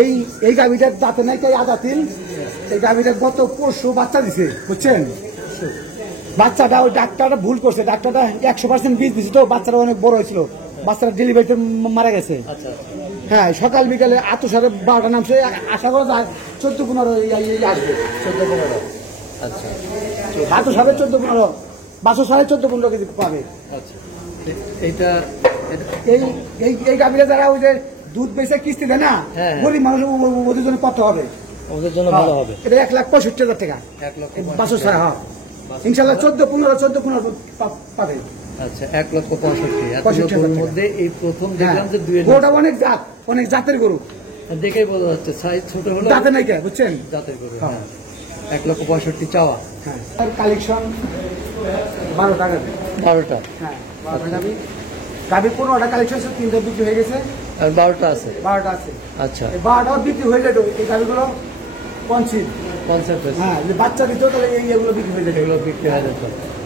এই এই গাভিটার দাঁতে নাই তাই আদা তিল। এই গাভিটা গত পরশু বাচ্চা দিছে, বুঝছেন? বাচ্চাটা ওই ডাক্তারটা ভুল করছে, ডাক্তারটা 100% বীজ দিচ্ছে, তো বাচ্চাটা অনেক বড় হয়েছিল, বাচ্চাটা ডেলিভারিতে মারা গেছে। হ্যাঁ, সকাল বিকালে আতসারে 12টা নামছে, আশা করা যায় 14-15 আসবে। 14-15। আচ্ছা, আতসারে 14-15, 14.5-14-15 কেজি পাবে। আচ্ছা, এইটা এই এই এই গাভিটা যারা ওই যে দুধ বেচে কিস্তি দেয় না, গরিব মানুষ ওদের জন্য কত হবে, ওদের জন্য ভালো হবে। এটা 1,65,000 টাকা, 1,65,000। হ্যাঁ, ইনশাল্লাহ 14-15 পাবে। আচ্ছা, 1,65,000 মধ্যে এই প্রথম দেখলাম যে দুই গরুটা অনেক জাতের গরু, দেখেই বোঝা যাচ্ছে সাইজ ছোট হলো, দাঁতে নাই কে, বুঝছেন? জাতের গরু। হ্যাঁ, 1,65,000 চাওয়া। হ্যাঁ, কালেকশন 12 টাকা। 12টা? হ্যাঁ, 12টা গাভি। 15টা কালেকশন, 3টা বিক্রি হয়ে গেছে, আর 12টা আছে। 12টা আছে। আচ্ছা, এই 12টাও বিক্রি হয়ে যেত, এই গাভিগুলো কনসিভ। হ্যাঁ, বাচ্চা দিত, তাহলে এইগুলো বিক্রি হয়ে যেত, এগুলো বিক্রি হয়ে যেত।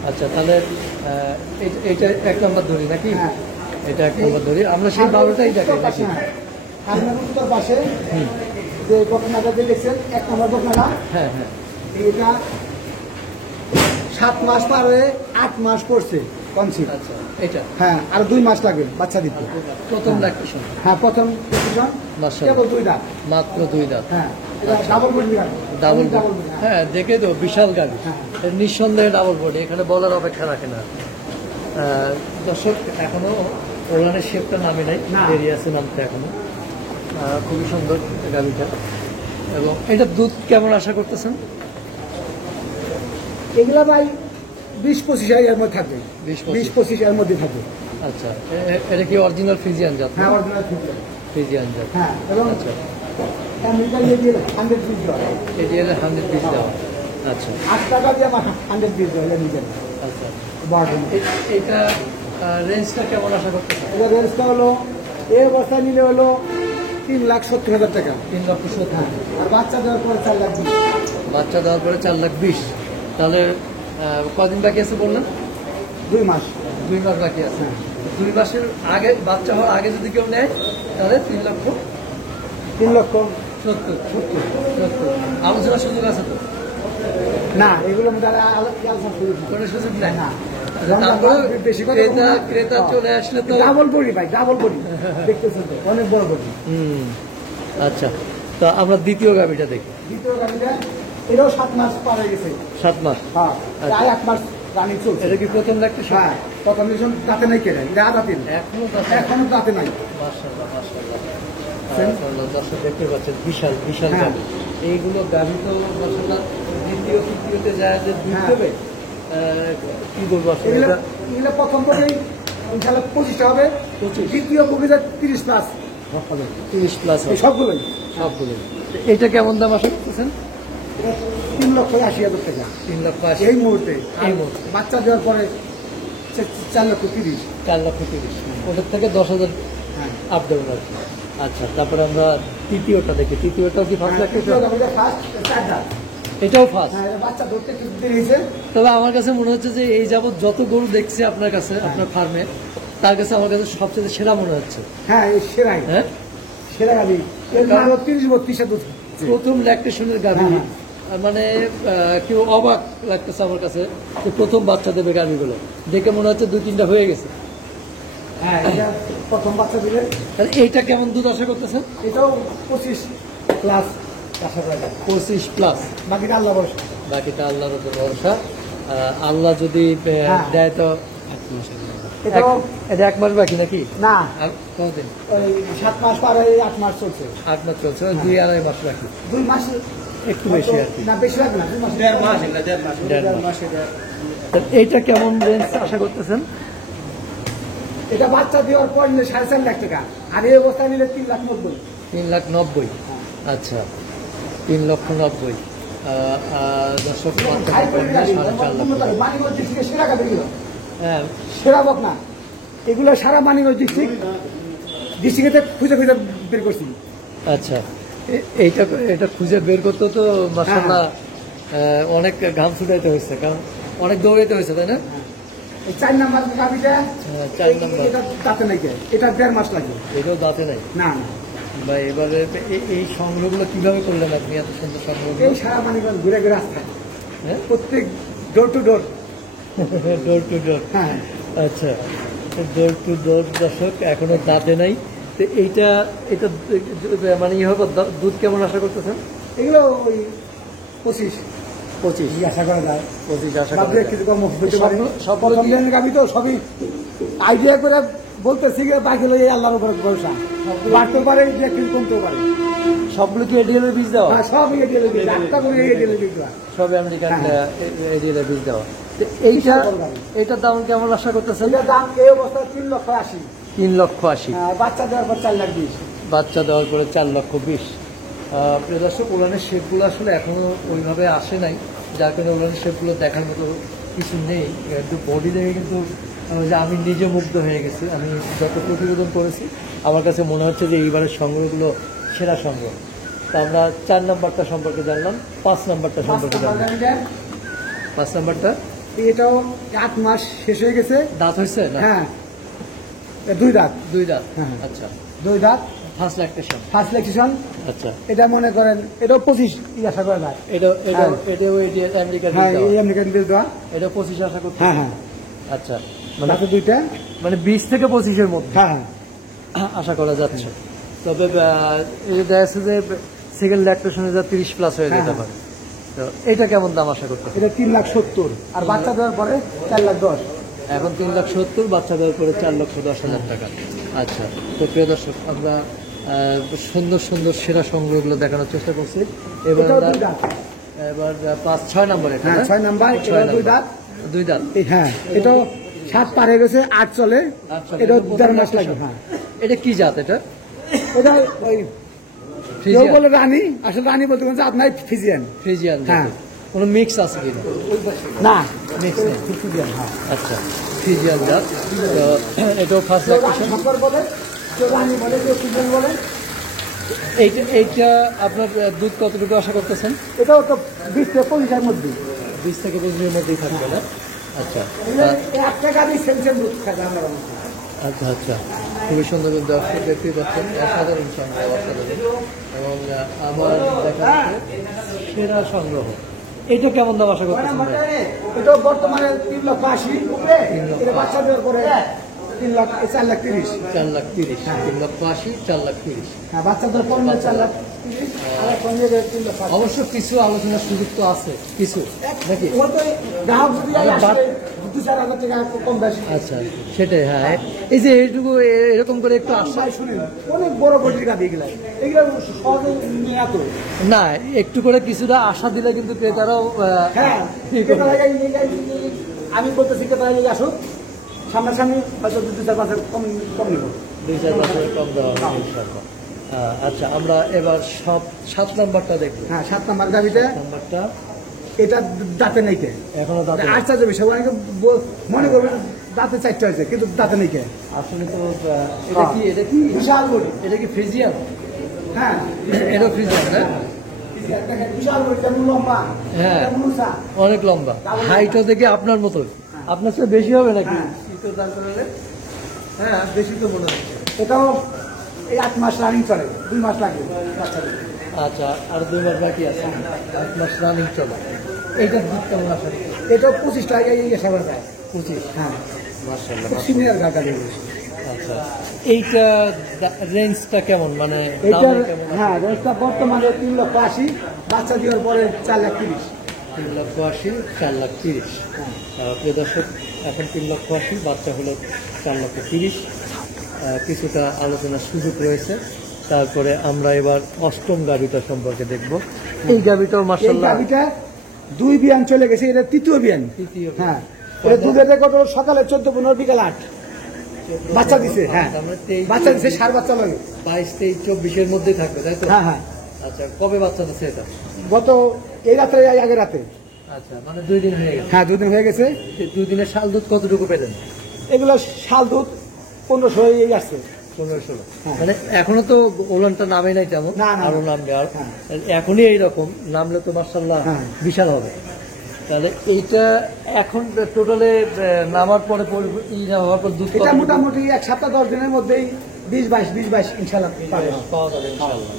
আচ্ছা, তাহলে এটা 1 নম্বর ধরি নাকি? হ্যাঁ, এটা 1 নম্বর ধরি। আমরা সেই 12টাই দেখাই নাকি? আপনার উত্তর পাশে যে বকনাটা যে দেখছেন, 1 নম্বর বকনাটা, হ্যাঁ হ্যাঁ, এটা 7 মাস পার হয়ে 8 মাস পড়ছে কনসিভ। আচ্ছা, এটা হ্যাঁ, আর 2 মাস লাগবে বাচ্চা দিতে। প্রথম ল্যাকটেশন? হ্যাঁ, প্রথম ল্যাকটেশন, কেবল 2 দাঁত, মাত্র 2 দাঁত। হ্যাঁ, এটা ডাবল বডি গাভি, ডাবল বডি। হ্যাঁ, দেখে তো বিশাল গাভি, নিঃসন্দেহে ডাবল বডি, এখানে বলার অপেক্ষা রাখে না। দর্শক, এখনো ওলানের শেপটা নামে নাই, দেরি আছে নামতে এখনো। খুবই সুন্দর গাভিটা। এবং এটা দুধ কেমন আশা করতেছেন? এগুলা ভাই 20-25 এর মধ্যে থাকবে, 20-25 এর মধ্যে থাকবে। আচ্ছা, এটা কি অরিজিনাল ফ্রিজিয়ান জাত? হ্যাঁ, অরিজিনাল ফ্রিজিয়ান জাত। হ্যাঁ, এবং আচ্ছা, আমেরিকান এডিএল 100 পিস দেওয়া, এডিএল 100 পিস দেওয়া। আচ্ছা, 8 টাকা দিয়ে আমার 100 পিস দেওয়া নিজের। আচ্ছা, বড় এটা রেঞ্জটা কেমন আশা করতেছেন? এটা রেঞ্জটা হলো, এই অবস্থায় নিলে হলো 3,70,000 টাকা। 3,70,000। আর বাচ্চা দেওয়ার পরে 4,20,000। বাচ্চা দেওয়ার পরে 4,20,000। তাহলে কদিন বাকি আছে বললেন? 2 মাস। 2 মাস বাকি আছে। 2 মাসের আগে, বাচ্চা হওয়ার আগে যদি কেউ নেয়, তাহলে 3,70,000। আলোচনার সুযোগ আছে তো? না, এগুলোর মধ্যে আলোচনা শুরু কোনো সুযোগ নেই না। বেশি ক্রেতা চলে আসলে তো ডাবল বডি ভাই, ডাবল বডি দেখতেছেন তো, অনেক বড় বডি। আচ্ছা, তো আমরা দ্বিতীয় গাভিটা দেখি। দ্বিতীয় গাভিটা এটাও 7 মাস পার হয়ে গেছে। 7 মাস? হ্যাঁ, প্রায় 1 মাস রানিং চলছে। এটা কি প্রথম ল্যাকটেশন? হ্যাঁ, প্রথম ল্যাকটেশন দাঁতে নাই কেটে, এটা আদা তিল, এখনো দাঁতে নাই। মাশাআল্লাহ, মাশাআল্লাহ। দর্শক দেখতে পাচ্ছেন, বিশাল বিশাল গাভি। এইগুলো গাভি তো মাশাআল্লাহ দ্বিতীয় তৃতীয়তে যায় যে দুধ দেবে, কি বলবো আসলে, এগুলো প্রথম বডি ইনশাআল্লাহ 25টা হবে, দ্বিতীয় বডিটা 30 প্লাস হবে। 30 প্লাস সবগুলোই। এটা কেমন দাম আশা করতেছেন? 3,80,000 টাকা। 3,80,000 এই মুহূর্তে। বাচ্চা দেওয়ার পরে 4,30,000। 4,30,000। ওটার থেকে 10,000 আপ ডাউন আর কি। আচ্ছা, তারপরে আমরা তৃতীয়টা দেখি। তৃতীয়টাও কি ফার্স্ট ল্যাকটেশন? এটাও ফার্স্ট। বাচ্চা ধরতে একটু দেরি হয়েছে। তবে আমার কাছে মনে হচ্ছে যে এই যাবত যত গরু দেখছি আপনার কাছে, আপনার ফার্মে, তার কাছে আমার কাছে সবচেয়ে সেরা মনে হচ্ছে। হ্যাঁ, এই সেরাই। হ্যাঁ, সেরা গাভি। 30-32 দুধ, প্রথম ল্যাকটেশনের গাভি। মানে কেউ অবাক লাগতেছে আমার কাছে যে প্রথম বাচ্চা দেবে গাভিগুলো দেখে মনে হচ্ছে 2-3টা হয়ে গেছে। হ্যাঁ, এটা প্রথম বাচ্চা দিলে। তাহলে এইটা কেমন দুধ আশা করতেছেন? এটাও 25 প্লাস আশা করা যায়। 25 প্লাস। বাকিটা আল্লাহ ভরসা। বাকিটা আল্লাহর উপর ভরসা। আল্লাহ যদি দেয় তো। এটা 1 মাস বাকি নাকি? না, কতদিন? ওই 7 মাস পার হয়ে 8 মাস চলছে। 8 মাস চলছে, 2-2.5 মাস বাকি। 2 মাস একটু বেশি আর কি। না, বেশি লাগবে না, 2 মাস। 1.5 মাস। এইটা কেমন রেঞ্জ আশা করতেছেন? এটা বাচ্চা দেওয়ার পর নিলে 4.5 লাখ টাকা, আর এই অবস্থায় নিলে 3,90,000। 3,90,000। আচ্ছা, 3,90,000। দর্শক, হ্যাঁ, সেরা বক না এগুলো, সারা মানিকগঞ্জ ডিস্ট্রিক্টে খুঁজে খুঁজে বের করছি। আচ্ছা, এটা খুঁজে বের করতে তো মাশাআল্লাহ অনেক ঘাম ছুটাইতে হয়েছে, কারণ অনেক দৌড়াইতে হয়েছে, তাই না? 4 নাম্বার গাভিটা, 4 নাম্বার। এটা দাঁতে নাই, এটা 1.5 মাস লাগে। এটাও দাঁতে নাই? না, বা এবারে এই সংগ্রহগুলো কিভাবে করলেন আপনি এত সুন্দর সংগ্রহ? এই সারা মানিকগঞ্জ ঘুরে ঘুরে আসতেন, হ্যাঁ, প্রত্যেক door to door. Door to ডোর। হ্যাঁ, আচ্ছা, ডোর টু ডোর দর্শক, এখনো দাঁতে নাই। তো এইটা এটা মানে ইয়ে হবে, দুধ কেমন আশা করতেছেন? এগুলো ওই 25 25 আশা করা যায়। 25 আশা বাপরে করা কিছু যায়। কম হতে পারে। সব প্রথম দিন গাবি তো সবই আইডিয়া করে বলতেছি, বাকি হলো এই আল্লাহর উপর ভরসা। বাড়তেও পারে, কিছু কমতেও পারে। সবগুলো কি এডিএলের বীজ দেওয়া? হ্যাঁ, সব এডিএল বীজ, একটা করে এডিএল বীজ দেওয়া। সব আমেরিকান হ্যাঁ। এডিএলের বীজ দেওয়া। তো এইটার দাম কেমন আশা করতেছেন? এটার দাম এই অবস্থায় 3,80,000। 3,80,000। বাচ্চা দেওয়ার পর 4,20,000। বাচ্চা দেওয়ার পরে 4,20,000। প্রিয় দর্শক, উলানের শেপগুলো আসলে এখনো ওইভাবে আসে নাই, যার কারণে উলানের শেপগুলো দেখার মতো কিছু নেই। কিন্তু বডি দেখে কিন্তু যে আমি নিজে মুগ্ধ হয়ে গেছি। আমি যত প্রতিবেদন করেছি আমার কাছে মনে হচ্ছে যে এইবারের সংগ্রহগুলো সেরা সংগ্রহ। তো আমরা 4 নাম্বারটা সম্পর্কে জানলাম, 5 নাম্বারটা সম্পর্কে জানলাম। 5 নাম্বারটা এটাও 8 মাস শেষ হয়ে গেছে। দাঁত হয়েছে না? হ্যাঁ, 2 দাঁত। 2 দাঁত। হ্যাঁ। আচ্ছা, 2 দাঁত, ফার্স্ট ল্যাকটেশন। ফার্স্ট লেকশন। আচ্ছা, এটা মনে করেন এটাও 25 আশা করা যায়। এটাও হ্যাঁ। আমেরিকার হ্যাঁ, বীজ দেওয়া। এই আমেরিকান বীজ দেওয়া। এটা 25 আশা করতে। হ্যাঁ হ্যাঁ, আচ্ছা, মানে দাঁতে 2টা। মানে 20 থেকে 25-এর মধ্যে হ্যাঁ হ্যাঁ, আশা করা যাচ্ছে। তবে এটা দেখা যাচ্ছে যে সেকেন্ড ল্যাকটেশনে যা 30 প্লাস হয়ে যেতে হ্যাঁ। পারে। তো এটা কেমন দাম আশা করতে? এটা 3,70,000। আর বাচ্চা দেওয়ার পরে 4,10,000। এখন 3,70,000, বাচ্চা দেওয়ার পরে 4,10,000 টাকা। আচ্ছা, তো প্রিয় দর্শক, আমরা সুন্দর সুন্দর সেরা সংগ্রহগুলো দেখানোর চেষ্টা করছি। এবার এটাও 2 দাঁত। এবার 5-6 নম্বরে। হ্যাঁ, 6 নাম্বার। এটাও 2 দাঁত। 2 দাঁত। হ্যাঁ, এটাও 7 পার হয়ে গেছে, 8 চলে। এটাও 1.5 মাস লাগবে। হ্যাঁ, এটা কি জাত? এটা এটা ওই কেউ ফ্রিজিয়ান। বলে রানী, আসলে রানী বলতে কোন জাত নাই, ফিজিয়ান। ফ্রিজিয়ান জাত। হ্যাঁ। কোনো মিক্স আছে কিনা? না, মিক্স নেই। ফিজিয়ান। হ্যাঁ, আচ্ছা, ফ্রিজিয়ান জাত। তো এটাও ফার্স্ট কেউ রানী ল্যাকটেশন। শঙ্কর বলে, কেউ রানী বলে, কেউ ফিজিয়ান বলে। এইটা আপনার দুধ কতটুকু আশা করতেছেন? এটাও তো 20 থেকে 25 মধ্যে। 20 থেকে 25-এর মধ্যেই থাকবে না? আচ্ছা, এক টাকা দিয়ে সেন্সের দুধ খাবে আমরা। আচ্ছা, আচ্ছা, খুবই সুন্দর। কিন্তু দর্শক দেখতেই পাচ্ছেন, অসাধারণ সংগ্রহ, অসাধারণ। এবং আমার দেখা যাচ্ছে সেরা সংগ্রহ। এইটা কেমন দাম আশা করতেছেন ভাই? এটাও বর্তমানে 3,80,000। এটা বাচ্চা দেওয়ার পরে 4,30,000। 4,30,000। 3,80,000, 4,30,000। হ্যাঁ, বাচ্চা দেওয়ার পরে 4,30,000। আর সঙ্গে 3,60,000। অবশ্য কিছু আলোচনার সুযোগ তো আছে, কিছু নাকি? ওর তো গ্রাহক যদি আসে 2-4 হাজার টাকা কম বেশি। আচ্ছা, সেটাই। হ্যাঁ, এই যে এইটুকু এরকম করে একটু আশা, ভাই শুনেন, অনেক বড় পত্রিকা দিয়ে গেলাম, এগুলো সহজে নিয়ে এত। না একটু করে কিছুটা আশা দিলে কিন্তু ক্রেতারাও হ্যাঁ, আমি বলতেছি ক্রেতারা নিয়ে আসুক, সামনাসামনি হয়তো 2-4 কম কম নিব। 2-4 কম দেওয়া হবে ইনশাআল্লাহ। আচ্ছা, আমরা এবার 7 নাম্বারটা দেখবো। হ্যাঁ, 7 নাম্বার গাড়িটা। নাম্বারটা এটা দাঁতে নেই কে এখনো দাঁতে নেই। আচ্ছা, যাবে সবাই মনে করবেন দাঁতে 4টা হয়েছে, কিন্তু দাঁতে নেই কে। আসলে তো এটা কি বিশাল বড়ি। এটা কি ফ্রিজিয়ান? হ্যাঁ, এটা ফ্রিজিয়ান না? দেখেন, বিশাল বড়ি, কেমন লম্বা, হ্যাঁ, কেমন উঁচা। অনেক লম্বা। হাইটও দেখে আপনার মতো, আপনার চেয়ে বেশি হবে নাকি? হ্যাঁ। হ্যাঁ, বেশি তো মনে হচ্ছে। এটাও এই 8 মাস রানিং চলে, 2 মাস লাগবে বাচ্চা দিতে। আচ্ছা, আর 2 মাস বাকি আছে, 8 মাস রানিং চলে। এইটার দুধ কেমন আসে? এটাও 25 টাকা এই সবার যায়। 25। হ্যাঁ, মাশাআল্লাহ। সিনিয়র গাড়ি। আচ্ছা, এইটা রেঞ্জটা কেমন, মানে এইটার দামে কেমন? হ্যাঁ, রেটটা বর্তমানে 3,80,000, বাচ্চা দেওয়ার পরে 4,30,000। 3,80,000, 4,30,000। প্রিয় দর্শক, এখন 3,80,000, বাচ্চা হলো 4,30,000। কিছুটা আলোচনার সুযোগ রয়েছে। তারপরে আমরা এবার 8ম গাভিটা সম্পর্কে দেখব। এই গাভিটাও এই মাশাআল্লাহ গাভিটা 2 বিয়ান চলে গেছে, এটা 3য় বিয়ান। তৃতীয়। হ্যাঁ, এটা দুধের রেকর্ড সকালে 14-15, বিকাল 8 বাচ্চা দিছে। হ্যাঁ, আমরা 23, বাচ্চা দিছে, 7 বাচ্চা লাগে। 22, 23, 24-এর মধ্যেই থাকবে, তাই তো? হ্যাঁ হ্যাঁ, আচ্ছা, কবে বাচ্চা দিচ্ছে এটা? গত এই রাত্রে, আগের রাতে। আচ্ছা, মানে 2 দিন হয়ে গেছে। হ্যাঁ, 2 দিন হয়ে গেছে। 2 দিনের শাল দুধ কতটুকু পেলেন? এগুলো শাল দুধ 1500 এই আসছে। 15-16। হ্যাঁ। মানে এখনো তো ওলানটা নামে নাই তেমন, না, না, আরো না। নামবে। আর হ্যাঁ। এখনই এইরকম নামলে তো মাশাআল্লাহ হ্যাঁ। বিশাল হবে। তাহলে এইটা এখন টোটালে নামার পরে হওয়ার পর দুধ এটা কতটুকু? মোটামুটি 1 সপ্তাহ 10 দিনের মধ্যেই 20-22 ইনশাল্লাহ পাবে। পাওয়া যাবে ইনশাআল্লাহ।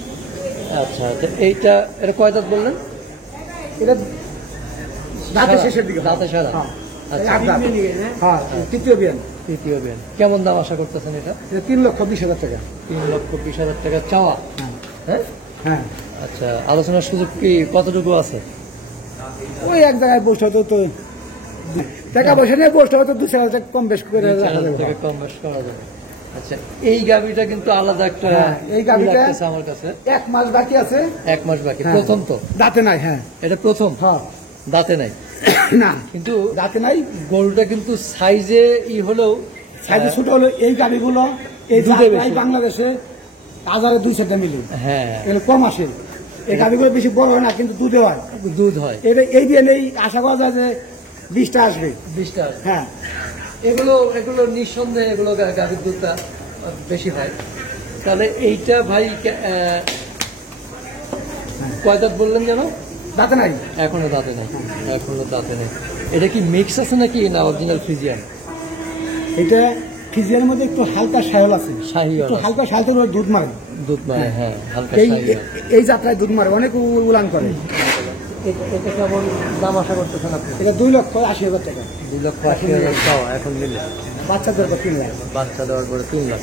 আচ্ছা, তো এটা কয় দাঁত বললেন? এটা দাঁতের শেষের দিকে। দাঁতে সারা। হ্যাঁ। আচ্ছা, আট দাঁত। হ্যাঁ, তৃতীয় বিয়ান। তৃতীয় বিয়ান। কেমন দাম আশা করতেছেন এটা? এটা 3,20,000 টাকা। 3,20,000 টাকা চাওয়া। হ্যাঁ, হ্যাঁ, আচ্ছা, আলোচনার সুযোগ কি কতটুকু আছে? ওই এক জায়গায় বসতে হতো তো টাকা পয়সা নিয়ে বসতে হতো 2-4 টাকা কম বেশ করে রাখা 4,000 যাবে। টাকা কম বেশ করা যাবে। আচ্ছা, এই গাভিটা কিন্তু আলাদা একটা হ্যাঁ, এই গাভীটা- লাগতেছে আমার কাছে। 1 মাস বাকি আছে। 1 মাস বাকি, হ্যাঁ। প্রথম তো? দাঁতে নাই। হ্যাঁ, এটা প্রথম, হ্যাঁ। দাঁতে নাই। না, কিন্তু দাঁতে নাই। গরুটা কিন্তু সাইজে হলেও সাইজে ছোট হলো এই গাড়িগুলো এই দুধে দুধে বেশি। বাংলাদেশে 1000-200 মিলি হ্যাঁ এগুলো কম আসে। এই গাড়িগুলো বেশি বড় হয় না, কিন্তু দুধে হয়। দুধ হয় এই দিয়ে নেই আশা করা যায় যে 20টা আসবে। 20টা। হ্যাঁ, এগুলো নিঃসন্দেহে এগুলো গাভীর দুধটা বেশি হয়। তাহলে এইটা ভাই কয় দাঁত বললেন যেন? দাঁতে নাই। এখনো দাঁতে নেই, এখনো দাঁতে নেই। এটা কি মিক্স আছে নাকি না অরিজিনাল ফ্রিজিয়ান? এটা ফিজিয়ার মধ্যে একটু হালকা সায়ল আছে। শাহিওয়াল একটু আছে। হালকা সায়ল তো দুধ মারে। দুধ মানে, হ্যাঁ, হালকা এই শাহিওয়াল। এই যাত্রায় দুধ মারে, অনেক উলান করে। এটা কেমন দাম আশা করতেছেন আপনি? এটা 2,80,000 টাকা। 2,80,000 চাওয়া এখন নিলে, বাচ্চাদের 3 লাখ। বাচ্চা দেওয়ার পরে 3 লাখ।